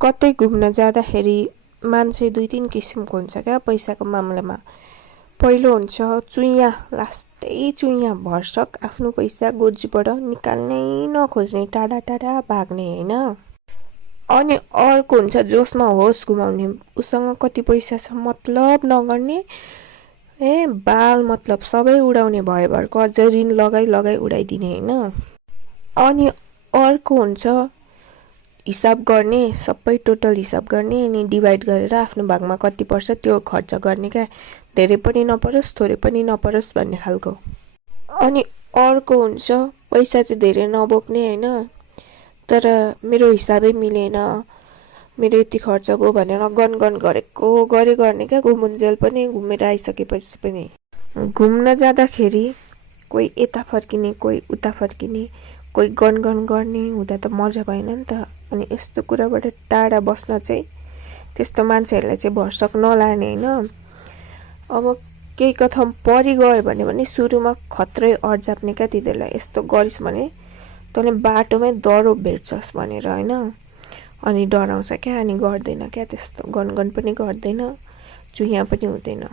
कतै घुम्न जाँदाखेरि मान्छे 2-3 किसिमको हुन्छ क्या पैसाको मामलामा। पहिलो हुन्छ चुइयाँ, लास्टै चुइयाँ, भरसक आफ्नो पैसा गोजीबाट निकाल्नै नखोज्ने, टाढा टाढा भाग्ने होइन। अनि अर्को हुन्छ जोसमा होस घुमाउने, उसँग कति पैसा छ मतलब नगर्ने, बाल मतलब सबै उडाउने, भएभरको अझ ऋण लगाई उडाइदिने होइन। अनि अर्को हुन्छ हिसाब गर्ने, सबै टोटल हिसाब गर्ने अनि डिभाइड गरेर आफ्नो भागमा कति पर्छ त्यो खर्च गर्ने क्या, धेरै पनि नपरोस् थोरै पनि नपरोस् भन्ने खालको। अनि अर्को हुन्छ पैसा चाहिँ धेरै नबोक्ने होइन, तर मेरो हिसाबै मिलेन, मेरो यति खर्च भयो भनेर गनगन गरेको गरे गर्ने क्या, घुमुन्जेल पनि घुमेर आइसकेपछि पनि। घुम्न जाँदाखेरि कोही यता फर्किने कोही उता फर्किने, कोही गनगन गर्ने हुँदा त मजा भएन नि त। अनि यस्तो कुराबाट टाढा बस्न चाहिँ त्यस्तो मान्छेहरूलाई चाहिँ भरसक नलाने होइन। अब केही कथा परिगयो भने पनि सुरुमा खत्रै अर्जाप्ने क्या तिनीहरूलाई, यस्तो गरिस् भने तँले बाटोमै दरो भेट्छस् भनेर होइन। अनि डराउँछ क्या, अनि गर्दैन क्या त्यस्तो, गनगन पनि गर्दैन, चुइयाँ पनि हुँदैन।